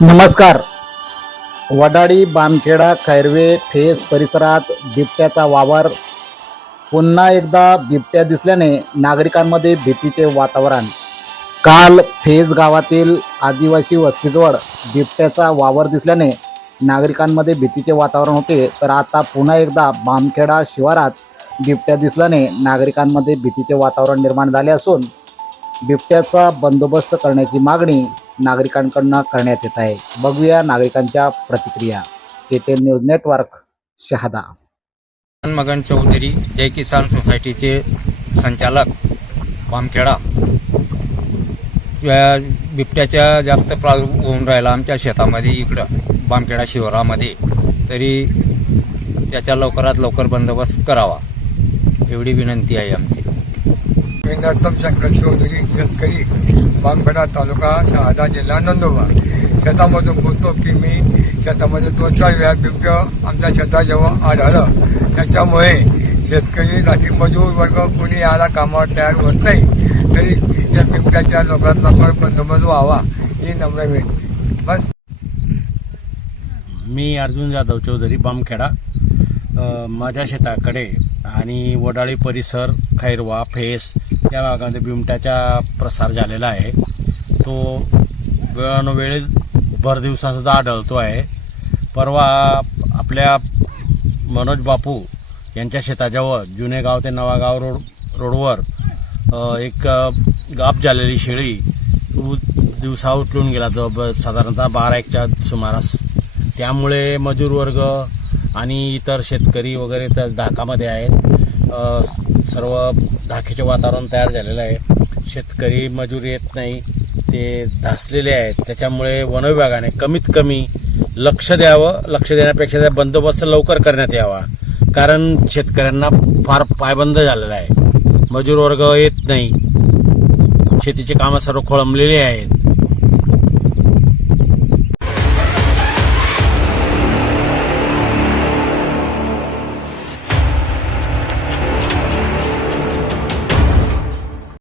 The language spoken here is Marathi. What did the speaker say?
नमस्कार. वडाळी बामखेडा खैरवे फेस परिसरात बिबट्याचा वावर. पुन्हा एकदा बिबट्या दिसल्याने नागरिकांमध्ये भीतीचे वातावरण. काल फेस गावातील आदिवासी वस्तीजवळ बिबट्याचा वावर दिसल्याने नागरिकांमध्ये भीतीचे वातावरण होते. तर आता पुन्हा एकदा बामखेडा शिवारात बिबट्या दिसल्याने नागरिकांमध्ये भीतीचे वातावरण निर्माण झाले असून बिबट्याचा बंदोबस्त करण्याची मागणी नागरिकांकडनं करण्यात येत आहे. बघूया नागरिकांच्या प्रतिक्रिया. K news network Shahada. Magan Chaudhari Jai Kisan सोसायटीचे संचालक वामखेडा. बिबट्याच्या जास्त प्रादुर्भाव होऊन राहिला आमच्या शेतामध्ये इकडं बामखेडा शिवारामध्ये. तरी त्याचा लवकरात लवकर बंदोबस्त करावा. एवढी विनंती आहे आमची. वेंकटम शंकर चौधरी शेतकरी बामखेडा तालुका शहादा जिल्हा नंदुरबार. शेतामधून बोलतो की मी शेतामध्ये दोन चार वेळा बिबट्या आमच्या शेताजवळ आढळलं. त्याच्यामुळे शेतकरी साठी मजूर वर्ग कोणी याला कामावर तयार होत नाही. तरी या बिबट्याच्या लवकरात लवकर बंदोबस्त व्हावा ही नम्र विनंती. बस. मी अर्जुन जाधव चौधरी बामखेडा. माझ्या शेताकडे आणि वडाळी परिसर खैरवा फेस या भागामध्ये बिमट्याचा प्रसार झालेला आहे. तो वेळानुवेळी भर दिवसासुद्धा आढळतो आहे. परवा आपल्या मनोज बापू यांच्या शेताजवळ जुने गाव ते नवागाव रोड रोडवर एक गाप झालेली शेळी उ- दिवसा उचलून गेला. तो ब- साधारणतः बारा एकच्या सुमारास. त्यामुळे मजूर वर्ग आणि इतर शेतकरी वगैरे तर धाकामध्ये आहेत. सर्व धाकेचे वातावरण तयार झालेलं आहे. शेतकरी मजूर येत नाही. ते धासलेले आहेत. त्याच्यामुळे वनविभागाने कमीत कमी लक्ष द्यावं. लक्ष देण्यापेक्षा त्या बंदोबस्त लवकर करण्यात यावा. कारण शेतकऱ्यांना फार पायबंद झालेला आहे. मजूर वर्ग येत नाही. शेतीची कामं सर्व खोळंबलेली आहेत.